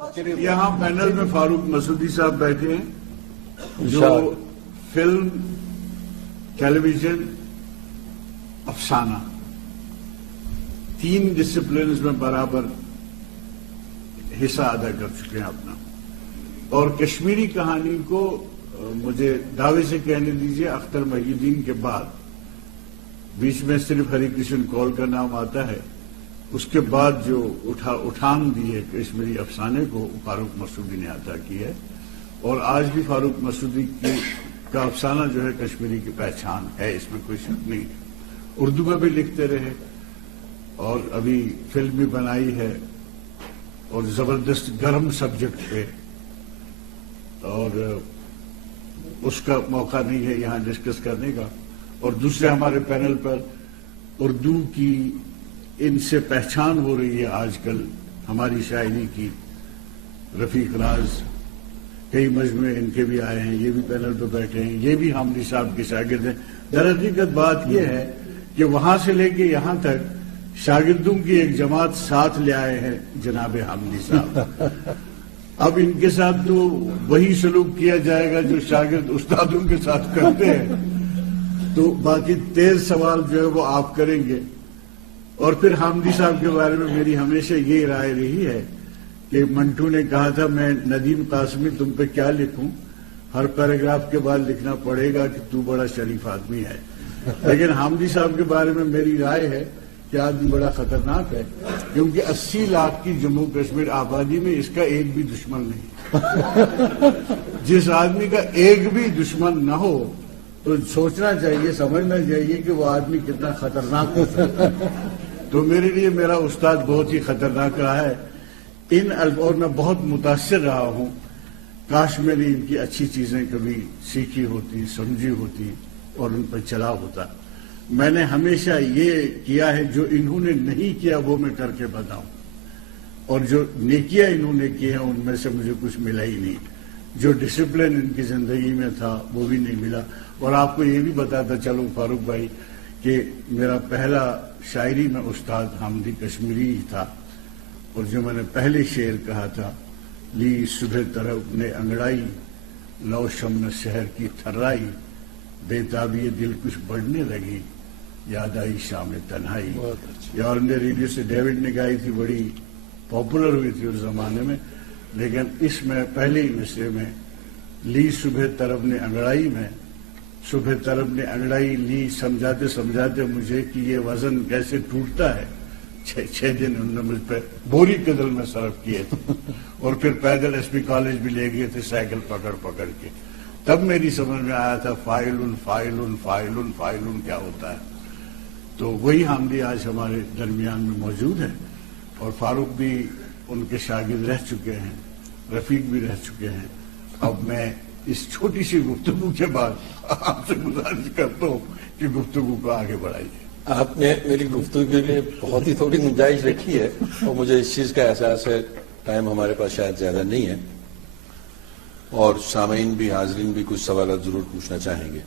یہاں پینل میں فاروق مسعودی صاحب بیٹھے ہیں جو فلم، ٹیلی ویژن، افسانہ، تین ڈسپلنز میں برابر حصہ ادا کر چکے ہیں اپنا، اور کشمیری کہانی کو مجھے دعوے سے کہنے دیجیے اختر محی الدین کے بعد، بیچ میں صرف ہری کرشن کول کا نام آتا ہے، اس کے بعد جو اٹھان دی ہے کشمیری افسانے کو فاروق مسعودی نے عطا کی ہے، اور آج بھی فاروق مسعودی کا افسانہ جو ہے کشمیری کی پہچان ہے، اس میں کوئی شک نہیں ہے۔ اردو میں بھی لکھتے رہے اور ابھی فلم بھی بنائی ہے اور زبردست گرم سبجیکٹ ہے، اور اس کا موقع نہیں ہے یہاں ڈسکس کرنے کا۔ اور دوسرے ہمارے پینل پر اردو کی ان سے پہچان ہو رہی ہے آج کل ہماری شاعری کی، رفیق راز، کئی مجموعے ان کے بھی آئے ہیں، یہ بھی پینل پہ بیٹھے ہیں، یہ بھی حامدی صاحب کے شاگرد ہیں۔ در حقیقت بات یہ ہے کہ وہاں سے لے کے یہاں تک شاگردوں کی ایک جماعت ساتھ لے آئے ہیں جناب حامدی صاحب۔ اب ان کے ساتھ تو وہی سلوک کیا جائے گا جو شاگرد استادوں کے ساتھ کرتے ہیں، تو باقی تیز سوال جو ہے وہ آپ کریں گے۔ اور پھر حامدی صاحب کے بارے میں میری ہمیشہ یہ رائے رہی ہے کہ منٹو نے کہا تھا میں ندیم قاسمی تم پہ کیا لکھوں، ہر پیراگراف کے بعد لکھنا پڑے گا کہ تو بڑا شریف آدمی ہے، لیکن حامدی صاحب کے بارے میں میری رائے ہے کہ آدمی بڑا خطرناک ہے، کیونکہ 80 لاکھ کی جموں کشمیر آبادی میں اس کا ایک بھی دشمن نہیں۔ جس آدمی کا ایک بھی دشمن نہ ہو تو سوچنا چاہیے، سمجھنا چاہیے کہ وہ آدمی کتنا خطرناک ہو سکتا ہے۔ تو میرے لیے میرا استاد بہت ہی خطرناک رہا ہے، اور میں بہت متاثر رہا ہوں۔ کاش میں نے ان کی اچھی چیزیں کبھی سیکھی ہوتی، سمجھی ہوتی اور ان پر چلا ہوتا۔ میں نے ہمیشہ یہ کیا ہے جو انہوں نے نہیں کیا وہ میں کر کے بتاؤں، اور جو نیکیاں انہوں نے کی ہیں ان میں سے مجھے کچھ ملا ہی نہیں۔ جو ڈسپلن ان کی زندگی میں تھا وہ بھی نہیں ملا۔ اور آپ کو یہ بھی بتاتا چلوں فاروق بھائی کہ میرا پہلا شاعری میں استاد حامدی کشمیری ہی تھا، اور جو میں نے پہلے شعر کہا تھا، لی صبح طرف نے انگڑائی، لو شمن شہر کی تھرائی، بے تابی دل کچھ بڑھنے لگی، یاد آئی شام تنہائی۔ یہ آل انڈیا ریڈیو سے ڈیوڈ نے گائی تھی، بڑی پاپولر ہوئی تھی اس زمانے میں، لیکن اس میں پہلے ہی مصرے میں لی صبح طرف نے انگڑائی میں، صبح طرف نے انگڑائی لی، سمجھاتے سمجھاتے مجھے کہ یہ وزن کیسے ٹوٹتا ہے۔ 6 دن انہوں نے مجھ پہ بوری قدل میں صرف کیے تھے، اور پھر پیدل ایس پی کالج بھی لے گئے تھے سائیکل پکڑ پکڑ کے۔ تب میری سمجھ میں آیا تھا فائلن فائلن فائلن فائلن کیا ہوتا ہے۔ تو وہی حامدی آج ہمارے درمیان میں موجود ہیں، اور فاروق بھی ان کے شاگرد رہ چکے ہیں، رفیق بھی رہ چکے ہیں۔ اب میں اس چھوٹی سی گفتگو کے بعد آپ سے گزارش کرتا ہوں کہ گفتگو کو آگے بڑھائیے۔ آپ نے میری گفتگو کے لیے بہت ہی تھوڑی گنجائش رکھی ہے، اور مجھے اس چیز کا احساس ہے ٹائم ہمارے پاس شاید زیادہ نہیں ہے، اور سامعین بھی، حاضرین بھی کچھ سوالات ضرور پوچھنا چاہیں گے۔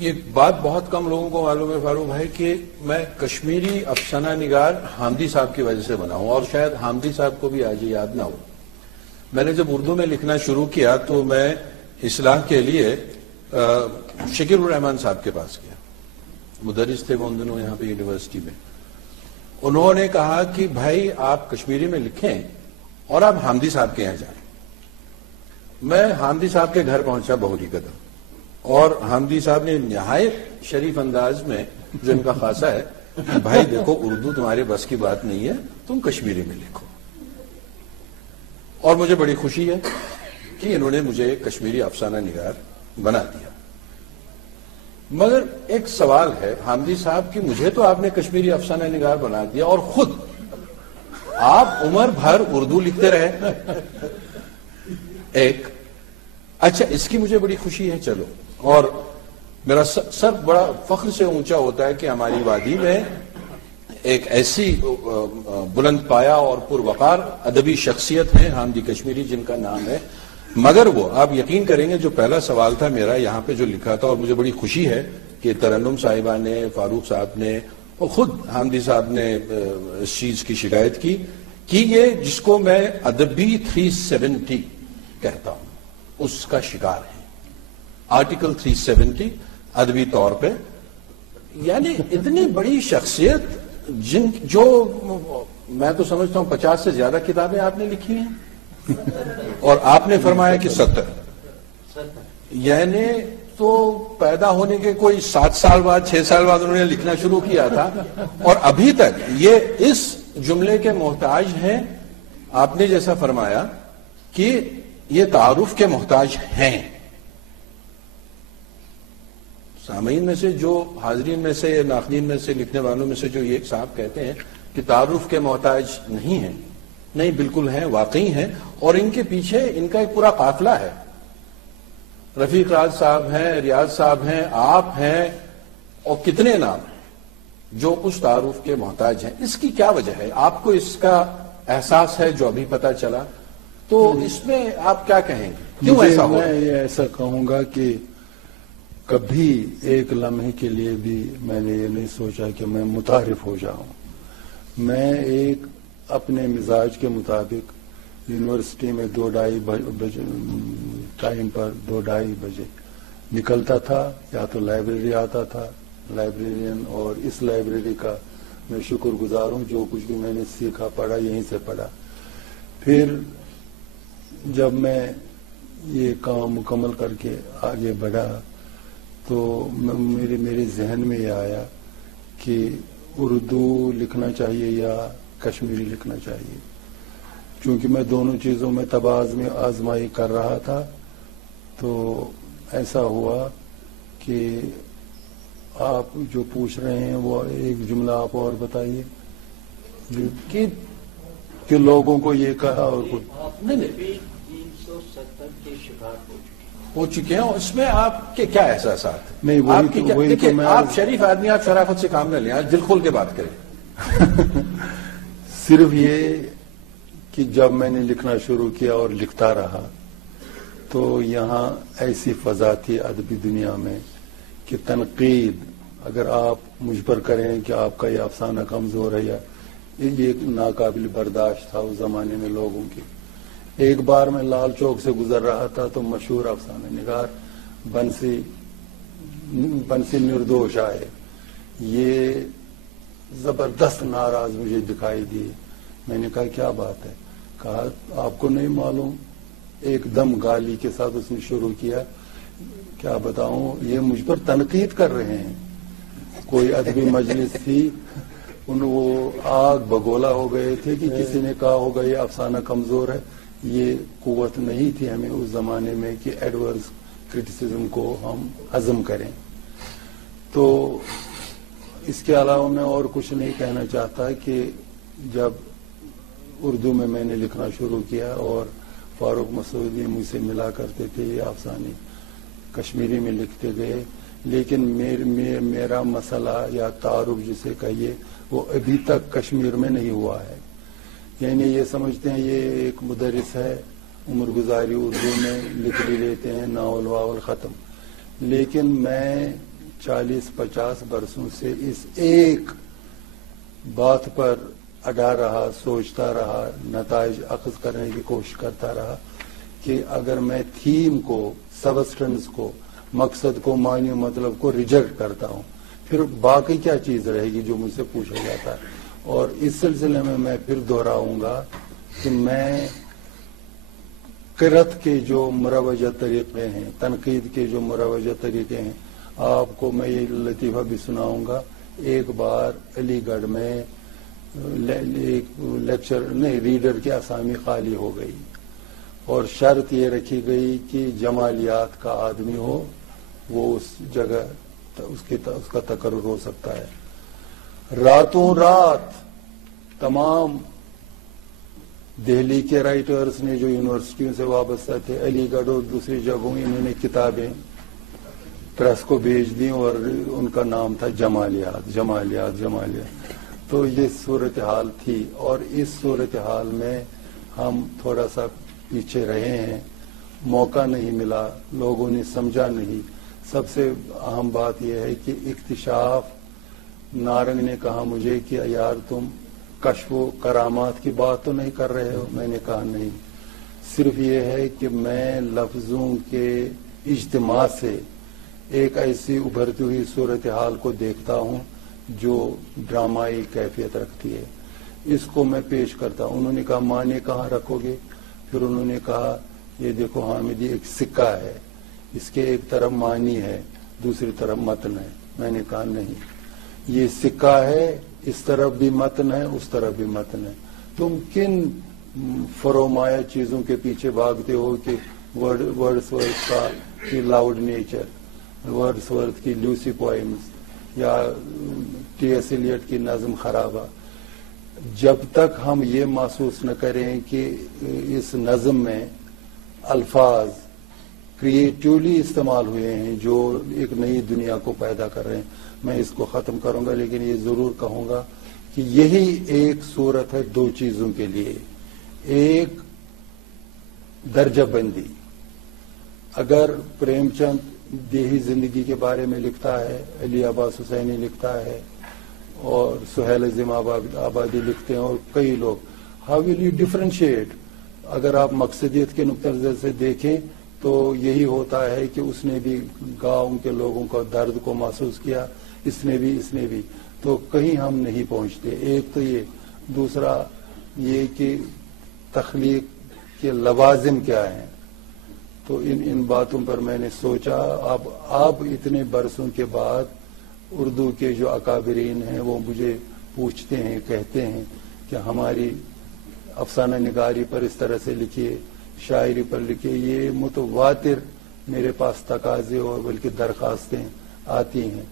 یہ بات بہت کم لوگوں کو معلوم ہے فاروق بھائی کہ میں کشمیری افسانہ نگار حامدی صاحب کی وجہ سے بنا ہوں، اور شاید حامدی صاحب کو بھی آج یہ یاد نہ ہو۔ میں نے جب اردو میں لکھنا شروع کیا تو میں اصلاح کے لیے شکیل الرحمان صاحب کے پاس گیا، مدرس تھے وہ ان دنوں یہاں پہ یونیورسٹی میں۔ انہوں نے کہا کہ بھائی آپ کشمیری میں لکھیں اور آپ حامدی صاحب کے یہاں جائیں۔ میں حامدی صاحب کے گھر پہنچا بہوری قدم، اور حامدی صاحب نے نہایت شریف انداز میں جو ان کا خاصہ ہے، بھائی دیکھو اردو تمہارے بس کی بات نہیں ہے، تم کشمیری میں لکھو۔ اور مجھے بڑی خوشی ہے کہ انہوں نے مجھے کشمیری افسانہ نگار بنا دیا۔ مگر ایک سوال ہے حامدی صاحب کہ مجھے تو آپ نے کشمیری افسانہ نگار بنا دیا، اور خود آپ عمر بھر اردو لکھتے رہے۔ ایک اچھا، اس کی مجھے بڑی خوشی ہے، چلو، اور میرا سر بڑا فخر سے اونچا ہوتا ہے کہ ہماری وادی میں ایک ایسی بلند پایا اور پروقار ادبی شخصیت ہے حامدی کشمیری، جن کا نام ہے۔ مگر وہ آپ یقین کریں گے جو پہلا سوال تھا میرا یہاں پہ جو لکھا تھا، اور مجھے بڑی خوشی ہے کہ ترنم صاحبہ نے، فاروق صاحب نے اور خود حامدی صاحب نے اس چیز کی شکایت کی کہ یہ جس کو میں ادبی 370 کہتا ہوں اس کا شکار ہے. آرٹیکل 370 ادبی طور پہ، یعنی اتنی بڑی شخصیت جو میں تو سمجھتا ہوں 50 سے زیادہ کتابیں آپ نے لکھی ہیں اور آپ نے فرمایا کہ 70، یعنی تو پیدا ہونے کے کوئی 7 سال بعد 6 سال بعد انہوں نے لکھنا شروع کیا تھا اور ابھی تک یہ اس جملے کے محتاج ہیں. آپ نے جیسا فرمایا کہ یہ تعارف کے محتاج ہیں. سامعین میں سے جو حاضرین میں سے ناقدین میں سے لکھنے والوں میں سے جو یہ صاحب کہتے ہیں کہ تعارف کے محتاج نہیں ہیں، نہیں بالکل ہیں، واقعی ہیں، اور ان کے پیچھے ان کا ایک پورا قافلہ ہے. رفیق راج صاحب ہیں، ریاض صاحب ہیں، آپ ہیں، اور کتنے نام ہیں جو اس تعارف کے محتاج ہیں. اس کی کیا وجہ ہے؟ آپ کو اس کا احساس ہے جو ابھی پتا چلا، تو اس میں آپ کیا کہیں گے؟ کیوں ایسا ہو؟ میں یہ ایسا کہوں گا کہ کبھی ایک لمحے کے لیے بھی میں نے یہ نہیں سوچا کہ میں متعارف ہو جاؤں. میں ایک اپنے مزاج کے مطابق یونیورسٹی میں 2-2:30 بجے ٹائم پر 2-2:30 بجے نکلتا تھا، یا تو لائبریری آتا تھا لائبریرین، اور اس لائبریری کا میں شکر گزار ہوں. جو کچھ بھی میں نے سیکھا پڑھا یہیں سے پڑھا. پھر جب میں یہ کام مکمل کر کے آگے بڑھا تو میرے ذہن میں یہ آیا کہ اردو لکھنا چاہیے یا کشمیری لکھنا چاہیے. چونکہ میں دونوں چیزوں میں آزمائی کر رہا تھا، تو ایسا ہوا کہ آپ جو پوچھ رہے ہیں وہ ایک جملہ آپ اور بتائیے کہ لوگوں کو یہ کہا اور نہیں 370 کے شکار ہو چکے ہیں. اس میں آپ کے کیا احساسات؟ نہیں دیکھیے آپ شریف آدمی، آپ شرافت سے کام نہ لیں، دل کھول کے بات کریں. صرف یہ کہ جب میں نے لکھنا شروع کیا اور لکھتا رہا تو یہاں ایسی فضا تھی ادبی دنیا میں کہ تنقید اگر آپ مجھ پر کریں کہ آپ کا یہ افسانہ کمزور ہے، یا یہ ناقابل برداشت تھا اس زمانے میں لوگوں کی. ایک بار میں لال چوک سے گزر رہا تھا تو مشہور افسانہ نگار بنسی نردوش آئے. یہ زبردست ناراض مجھے دکھائی دی. میں نے کہا کیا بات ہے؟ کہا آپ کو نہیں معلوم؟ ایک دم گالی کے ساتھ اس نے شروع کیا. کیا بتاؤں، یہ مجھ پر تنقید کر رہے ہیں. کوئی ادبی مجلس تھی، وہ آگ بگولا ہو گئے تھے کہ کسی نے کہا ہوگا یہ افسانہ کمزور ہے. یہ قوت نہیں تھی ہمیں اس زمانے میں کہ ایڈورس کرٹیسزم کو ہم ہضم کریں. تو اس کے علاوہ میں اور کچھ نہیں کہنا چاہتا کہ جب اردو میں نے لکھنا شروع کیا اور فاروق مسعودی مجھ سے ملا کرتے تھے، یہ افسانے کشمیری میں لکھتے گئے. لیکن میرا مسئلہ یا تعارف جسے کہیے وہ ابھی تک کشمیر میں نہیں ہوا ہے. یعنی یہ سمجھتے ہیں یہ ایک مدرس ہے، عمر گزاری اردو میں لکھ بھی لیتے ہیں، ناول واول ختم. لیکن میں 40-50 برسوں سے اس ایک بات پر اڈا رہا، سوچتا رہا، نتائج اخذ کرنے کی کوشش کرتا رہا کہ اگر میں تھیم کو، سبسٹنس کو، مقصد کو، معنی مطلب کو ریجیکٹ کرتا ہوں، پھر باقی کیا چیز رہے گی جو مجھ سے پوچھا جاتا ہے. اور اس سلسلے میں پھر دہراؤں گا کہ میں قرأت کے جو مروجہ طریقے ہیں، تنقید کے جو مروجہ طریقے ہیں، آپ کو میں یہ لطیفہ بھی سناؤں گا. ایک بار علی گڑھ میں لیکچر نہیں، ریڈر کی اسامی خالی ہو گئی اور شرط یہ رکھی گئی کہ جمالیات کا آدمی ہو، وہ اس جگہ اس کا تقرر ہو سکتا ہے. راتوں رات تمام دہلی کے رائٹرز نے جو یونیورسٹیوں سے وابستہ تھے، علی گڑھ اور دوسری جگہوں، انہوں نے کتابیں پریس کو بھیج دیں اور ان کا نام تھا جمالیات جمالیات جمالیات. تو یہ صورتحال تھی اور اس صورتحال میں ہم تھوڑا سا پیچھے رہے ہیں. موقع نہیں ملا، لوگوں نے سمجھا نہیں. سب سے اہم بات یہ ہے کہ اکتشاف، نارنگ نے کہا مجھے کہ یار تم کشف و کرامات کی بات تو نہیں کر رہے ہو؟ میں نے کہا نہیں، صرف یہ ہے کہ میں لفظوں کے اجتماع سے ایک ایسی ابھرتی ہوئی صورتحال کو دیکھتا ہوں جو ڈرامائی کیفیت رکھتی ہے، اس کو میں پیش کرتا ہوں۔ انہوں نے کہا معنی کہاں رکھو گے؟ پھر انہوں نے کہا یہ دیکھو حامدی ایک سکہ ہے، اس کے ایک طرف معنی ہے، دوسری طرف متن ہے۔ میں نے کہا نہیں، یہ سکہ ہے، اس طرف بھی متن ہے، اس طرف بھی متن ہے۔ تم کن فرومایہ چیزوں کے پیچھے بھاگتے ہو کہ ورڈسورتھ کا کی لاؤڈ نیچر، ورڈسورتھ کی لوسی پوئمز یا ٹی ایس ایلیٹ کی نظم خرابہ؟ جب تک ہم یہ محسوس نہ کریں کہ اس نظم میں الفاظ کریٹیولی استعمال ہوئے ہیں جو ایک نئی دنیا کو پیدا کر رہے ہیں، میں اس کو ختم کروں گا، لیکن یہ ضرور کہوں گا کہ یہی ایک صورت ہے دو چیزوں کے لیے۔ ایک درجہ بندی، اگر پریم چند دیہی زندگی کے بارے میں لکھتا ہے، علی عباس حسینی لکھتا ہے اور سہیل عظیم آبادی لکھتے ہیں اور کئی لوگ، ہاؤ ول یو ڈفرینشیٹ؟ اگر آپ مقصدیت کے نقطہ نظر سے دیکھیں تو یہی ہوتا ہے کہ اس نے بھی گاؤں کے لوگوں کا درد کو محسوس کیا، اس نے بھی، تو کہیں ہم نہیں پہنچتے۔ ایک تو یہ، دوسرا یہ کہ تخلیق کے لوازم کیا ہیں۔ تو ان باتوں پر میں نے سوچا، اب اتنے برسوں کے بعد اردو کے جو اکابرین ہیں وہ مجھے پوچھتے ہیں، کہتے ہیں کہ ہماری افسانہ نگاری پر اس طرح سے لکھیے، شاعری پر لکھیے۔ یہ متواتر میرے پاس تقاضے اور بلکہ درخواستیں آتی ہیں۔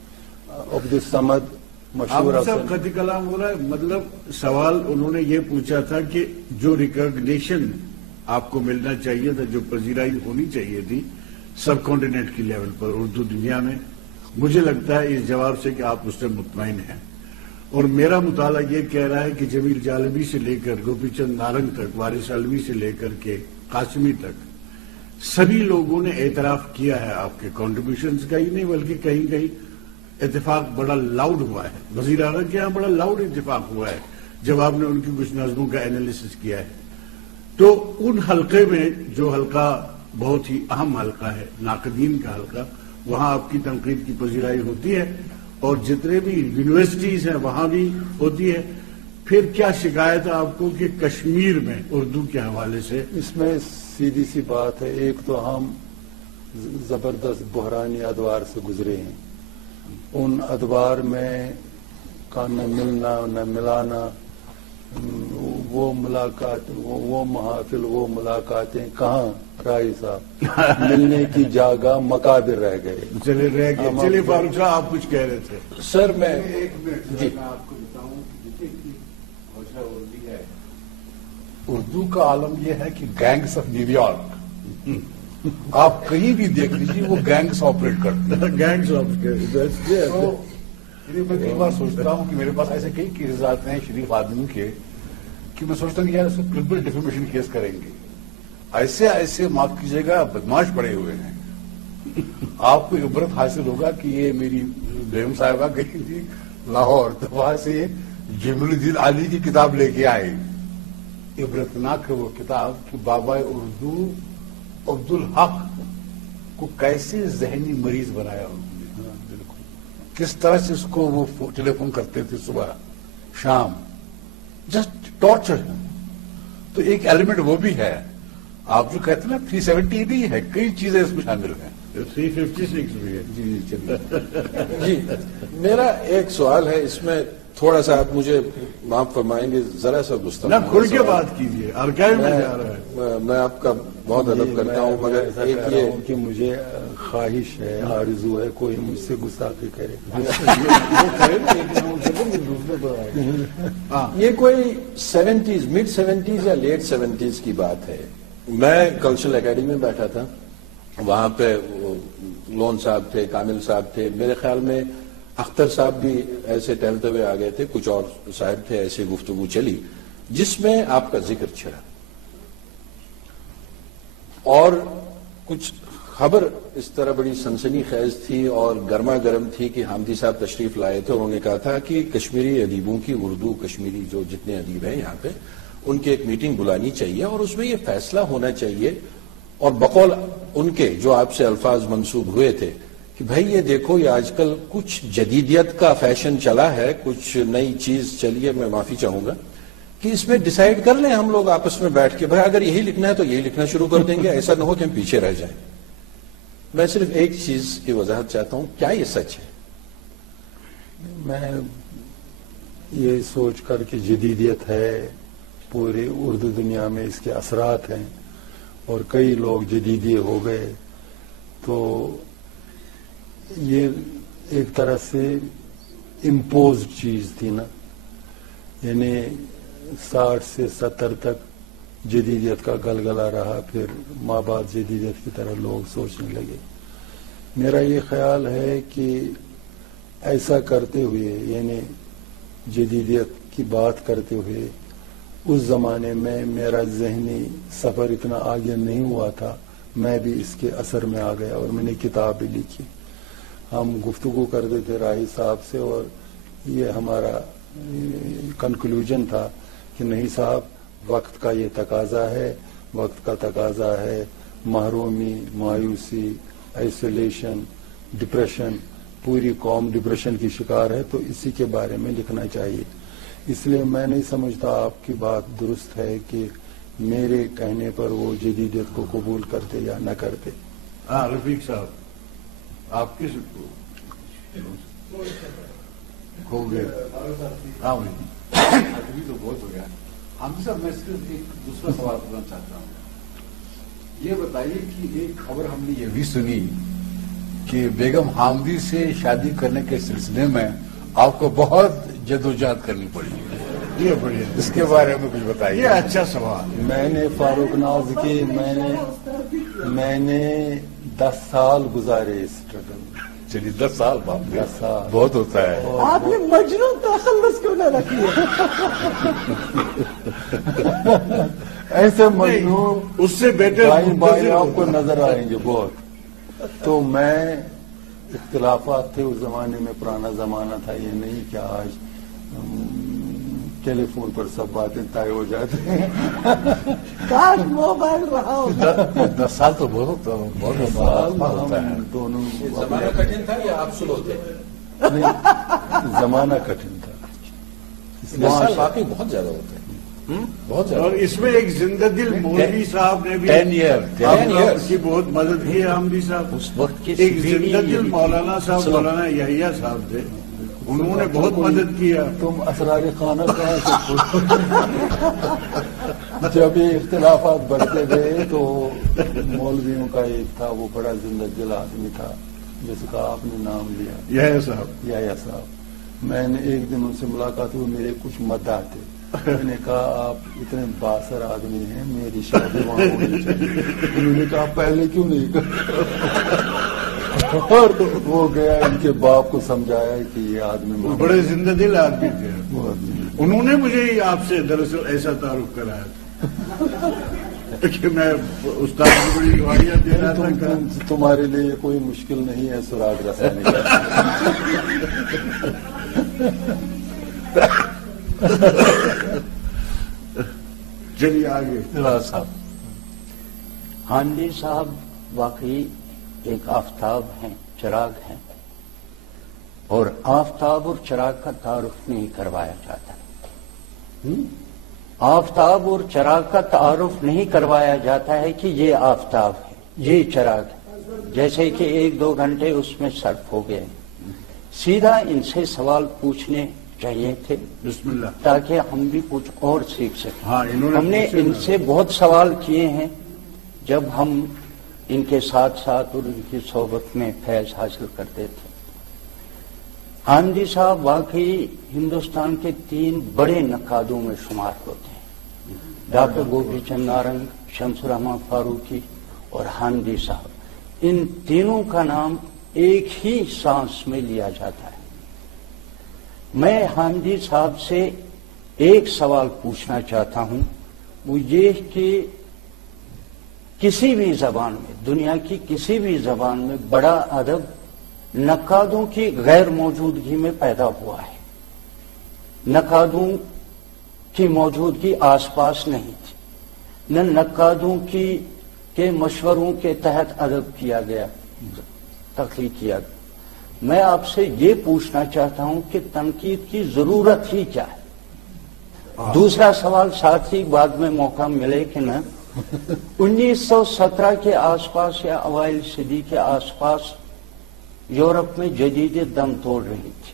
عبدالصمد مشہور صاحب خطی کلام ہو رہا ہے، مطلب سوال انہوں نے یہ پوچھا تھا کہ جو ریکگنیشن آپ کو ملنا چاہیے تھا، جو پذیرائی ہونی چاہیے تھی سب کانٹیننٹ کی لیول پر اردو دنیا میں، مجھے لگتا ہے اس جواب سے کہ آپ اس سے مطمئن ہیں۔ اور میرا مطالعہ یہ کہہ رہا ہے کہ جمیل جالبی سے لے کر گوپی چند نارنگ تک، وارث علوی سے لے کر کے قاسمی تک، سبھی لوگوں نے اعتراف کیا ہے آپ کے کنٹریبیوشنز کا ہی نہیں بلکہ کہیں کہیں اتفاق بڑا لاؤڈ ہوا ہے۔ وزیر اعظم کے یہاں بڑا لاؤڈ اتفاق ہوا ہے جب آپ نے ان کی کچھ نظموں کا انالیسس کیا ہے۔ تو ان حلقے میں جو حلقہ بہت ہی اہم حلقہ ہے، ناقدین کا حلقہ، وہاں آپ کی تنقید کی پذیرائی ہوتی ہے اور جتنے بھی یونیورسٹیز ہیں وہاں بھی ہوتی ہے۔ پھر کیا شکایت ہے آپ کو کہ کشمیر میں اردو کے حوالے سے؟ اس میں سیدھی سی بات ہے، ایک تو ہم زبردست بحرانی ادوار سے گزرے ہیں، ان ادوار میں کا نہ ملنا نہ ملانا، وہ ملاقات، وہ محافل، وہ ملاقاتیں کہاں رائی صاحب؟ ملنے کی جگہ مقابر رہ گئے۔ چلے فاروق صاحب آپ کچھ کہہ رہے تھے۔ سر میں جی میں آپ کو بتاؤں کہ جتنی حوصلہ ورزی ہے، اردو کا عالم یہ ہے کہ گینگس آف نیو یارک، آپ کہیں بھی دیکھ لیجیے وہ گینگس آپریٹ کرتے ہیں۔ گینگس میں کئی بار سوچتا ہوں کہ میرے پاس ایسے کئی کیسز آتے ہیں شریف آدمیوں کے کہ میں سوچتا ہوں کہ یار اس کو کرپل ڈیفیمیشن کیس کریں گے، ایسے معاف کیجیے گا بدماش پڑے ہوئے ہیں۔ آپ کو عبرت حاصل ہوگا کہ یہ میری بیگم صاحبہ گئی تھی لاہور، تو وہاں سے جمیل الدین علی کی کتاب لے کے آئے، عبرتناک ہے وہ کتاب کہ بابا اردو عبدالحق کو کیسے ذہنی مریض بنایا انہوں نے، کس طرح سے اس کو وہ ٹیلی فون کرتے تھے صبح شام، جسٹ ٹارچر ہے۔ تو ایک ایلیمنٹ وہ بھی ہے، آپ جو کہتے ہیں نا 370 بھی ہے، کئی چیزیں اس میں شامل ہیں۔ 356 بھی ہے۔ جی چلیے۔ جی میرا ایک سوال ہے، اس میں تھوڑا سا آپ مجھے معاف فرمائیں گے، ذرا سا نہ کھل کے بات کیجیے، ارکائیو میں جا رہا ہے۔ میں آپ کا بہت ادب کرتا ہوں، مگر ایک یہ کہ مجھے خواہش ہے، آرزو ہے، کوئی مجھ سے گستاخی کرے۔ یہ کوئی 70s، مڈ 70s یا لیٹ 70s کی بات ہے۔ میں کلچرل اکیڈمی میں بیٹھا تھا، وہاں پہ لون صاحب تھے، کامل صاحب تھے، میرے خیال میں اختر صاحب بھی ایسے ٹہلتے ہوئے آ گئے تھے، کچھ اور صاحب تھے، ایسے گفتگو چلی جس میں آپ کا ذکر چھڑا اور کچھ خبر اس طرح بڑی سنسنی خیز تھی اور گرما گرم تھی کہ حامدی صاحب تشریف لائے تھے. انہوں نے کہا تھا کہ کشمیری ادیبوں کی اردو کشمیری جو جتنے ادیب ہیں یہاں پہ ان کی ایک میٹنگ بلانی چاہیے اور اس میں یہ فیصلہ ہونا چاہیے. اور بقول ان کے جو آپ سے الفاظ منسوب ہوئے تھے کہ بھائی یہ دیکھو یہ آج کل کچھ جدیدیت کا فیشن چلا ہے, کچھ نئی چیز چلی ہے, میں معافی چاہوں گا کہ اس میں ڈیسائیڈ کر لیں ہم لوگ آپس میں بیٹھ کے, بھائی اگر یہی لکھنا ہے تو یہی لکھنا شروع کر دیں گے, ایسا نہ ہو کہ ہم پیچھے رہ جائیں. میں صرف ایک چیز کی وضاحت چاہتا ہوں, کیا یہ سچ ہے؟ میں یہ سوچ کر کہ جدیدیت ہے پوری اردو دنیا میں, اس کے اثرات ہیں اور کئی لوگ جدیدی ہو گئے, تو یہ ایک طرح سے امپوزڈ چیز تھی نا. یعنی 60 سے 70 تک جدیدیت کا گلگلہ رہا, پھر ماں بعد جدیدیت کی طرح لوگ سوچنے لگے. میرا یہ خیال ہے کہ ایسا کرتے ہوئے, یعنی جدیدیت کی بات کرتے ہوئے, اس زمانے میں میرا ذہنی سفر اتنا آگے نہیں ہوا تھا, میں بھی اس کے اثر میں آ گیا اور میں نے کتاب بھی لکھی. ہم گفتگو کرتے تھے راہی صاحب سے اور یہ ہمارا کنکلوژن تھا کہ نہیں صاحب وقت کا یہ تقاضا ہے, وقت کا تقاضا ہے محرومی, مایوسی, آئسولیشن, ڈپریشن, پوری قوم ڈپریشن کی شکار ہے, تو اسی کے بارے میں لکھنا چاہیے. اس لیے میں نہیں سمجھتا آپ کی بات درست ہے کہ میرے کہنے پر وہ جدیدیت کو قبول کرتے یا نہ کرتے. ہاں رفیق صاحب, آپ کس ہو گئے؟ ہاں ابھی تو بہت ہو گیا. حامدی صاحب, میں صرف ایک دوسرا سوال کرنا چاہتا ہوں. یہ بتائیے کہ ایک خبر ہم نے یہ بھی سنی کہ بیگم حامدی سے شادی کرنے کے سلسلے میں آپ کو بہت جدوجہد کرنی پڑی. یہ بڑھیا, اس کے بارے میں کچھ بتائیے. یہ اچھا سوال. میں نے فاروق ناز کی میں نے 10 سال گزارے اس اسٹرگل میں. چلیے 10 سال باپ, 10 سال بہت ہوتا ہے. آپ نے مجنون تخلص کیوں نہ رکھی ہے؟ ایسے مجنون اس سے بیٹر بھائی آپ کو نظر آئیں گے بہت. تو میں اختلافات تھے اس زمانے میں, پرانا زمانہ تھا, یہ نہیں کہ آج ٹیلی فون پر سب باتیں طے ہو جاتی ہیں. کاش موبائل رہا ہوتا. 10 سال تو بہت ہوتا ہے. دونوں زمانہ کٹھن تھا یا آپ سلو تھے؟ زمانہ کٹھن تھا. 10 سال واقعی بہت زیادہ ہوتے ہیں, بہت زیادہ. اور اس میں ایک زندہ دل مولوی صاحب نے بھی 10 ایئر کی بہت مدد کی ہے. حامدی صاحب اس وقت کی ایک زندہ دل مولانا صاحب, مولانا یحییٰ صاحب تھے, انہوں نے بہت مدد کیا. تم اسرار خانہ کہاں سے جب یہ اختلافات بڑھتے گئے تو مولویوں کا ایک تھا, وہ بڑا زندہ دل آدمی تھا جس کا آپ نے نام لیا, یحییٰ صاحب. یحییٰ صاحب. میں نے ایک دن ان سے ملاقات ہوئی, میرے کچھ مداح تھے. میں نے کہا آپ اتنے باثر آدمی ہیں, میری شادی وہاں ہونی چاہیے. انہوں نے کہا پہلے کیوں نہیں کر. اور وہ گیا, ان کے باپ کو سمجھایا کہ یہ آدمی بڑے زندہ دل آدمی تھے. وہ آدمی انہوں نے مجھے آپ سے دراصل ایسا تعارف کرایا تھا کہ میں استاد کی بڑی دعائیاں دے رہا تھا. تمہارے لیے یہ کوئی مشکل نہیں ہے سراغ رسانے کا. چلیے آگے. صاحب, حامدی صاحب واقعی ایک آفتاب ہیں, چراغ ہیں, اور آفتاب اور چراغ کا تعارف نہیں کروایا جاتا. آفتاب اور چراغ کا تعارف نہیں کروایا جاتا ہے کہ یہ آفتاب ہے, یہ چراغ ہے, جیسے کہ 1-2 گھنٹے اس میں صرف ہو گئے. سیدھا ان سے سوال پوچھنے چاہیے تھے بسم اللہ, تاکہ ہم بھی کچھ اور سیکھ سکیں. ہاں, ہم نے ان سے بہت سوال کیے ہیں جب ہم ان کے ساتھ ساتھ اور ان کی صحبت میں فیض حاصل کرتے تھے. حامدی صاحب واقعی ہندوستان کے 3 بڑے نقادوں میں شمار ہوتے ہیں, ڈاکٹر گوپی چند نارنگ, شمس الرحمن فاروقی اور حامدی صاحب. ان تینوں کا نام ایک ہی سانس میں لیا جاتا ہے. میں حامدی صاحب سے ایک سوال پوچھنا چاہتا ہوں, وہ یہ کہ کسی بھی زبان میں، دنیا کی کسی بھی زبان میں بڑا ادب نقادوں کی غیر موجودگی میں پیدا ہوا ہے. نقادوں کی موجودگی آس پاس نہیں تھی، نہ نقادوں کے مشوروں کے تحت ادب کیا گیا، تخلیق کیا گیا. میں آپ سے یہ پوچھنا چاہتا ہوں کہ تنقید کی ضرورت ہی کیا ہے؟ دوسرا سوال ساتھ ہی بعد میں موقع ملے کہ نہ، 1917 کے آس پاس یا اوائل صدی کے آس پاس یورپ میں جدیدیت دم توڑ رہی تھی،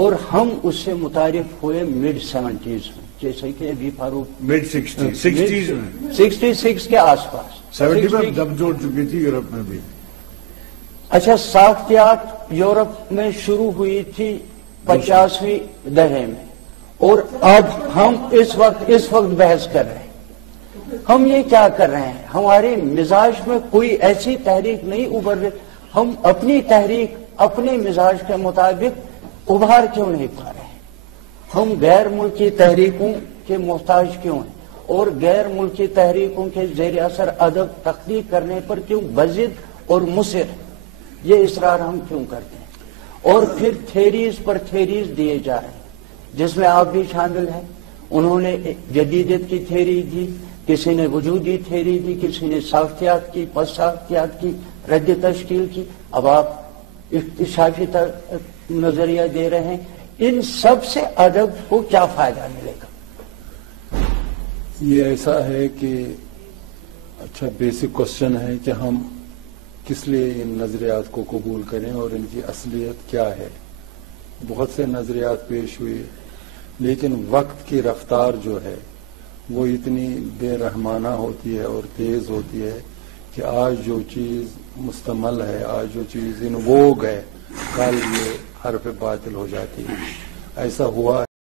اور ہم اس سے متعارف ہوئے مڈ 70s میں، جیسے کہ ابھی فاروق مڈ 60s میں 66 کے آس پاس 70 میں دم توڑ چکی تھی یورپ میں بھی. اچھا، ساختیات یورپ میں شروع ہوئی تھی 50ویں دہے میں، اور اب ہم اس وقت بحث کر رہے ہیں. ہم یہ کیا کر رہے ہیں؟ ہمارے مزاج میں کوئی ایسی تحریک نہیں ابھر رہی. ہم اپنی تحریک اپنے مزاج کے مطابق ابھار کیوں نہیں پا رہے ہیں؟ ہم غیر ملکی تحریکوں کے محتاج کیوں ہیں؟ اور غیر ملکی تحریکوں کے زیر اثر ادب تخلیق کرنے پر کیوں بضد اور مصر یہ اصرار ہم کیوں کرتے ہیں؟ اور پھر تھیریز پر تھیریز دیے جا رہے ہیں، جس میں آپ بھی شامل ہیں. انہوں نے جدیدیت کی تھیری دی، کسی نے وجودی تھیری دی، کسی نے ساختیات کی، پس ساختیات کی رد تشکیل کی. اب آپ اکتشافی نظریہ دے رہے ہیں. ان سب سے ادب کو کیا فائدہ ملے گا؟ یہ ایسا ہے کہ اچھا بیسک کوشچن ہے کہ ہم کس لیے ان نظریات کو قبول کریں اور ان کی اصلیت کیا ہے. بہت سے نظریات پیش ہوئے، لیکن وقت کی رفتار جو ہے وہ اتنی بے رحمانہ ہوتی ہے اور تیز ہوتی ہے کہ آج جو چیز مستمل ہے، آج جو چیز ان ووگ ہے، کل یہ حرف باطل ہو جاتی ہے. ایسا ہوا ہے.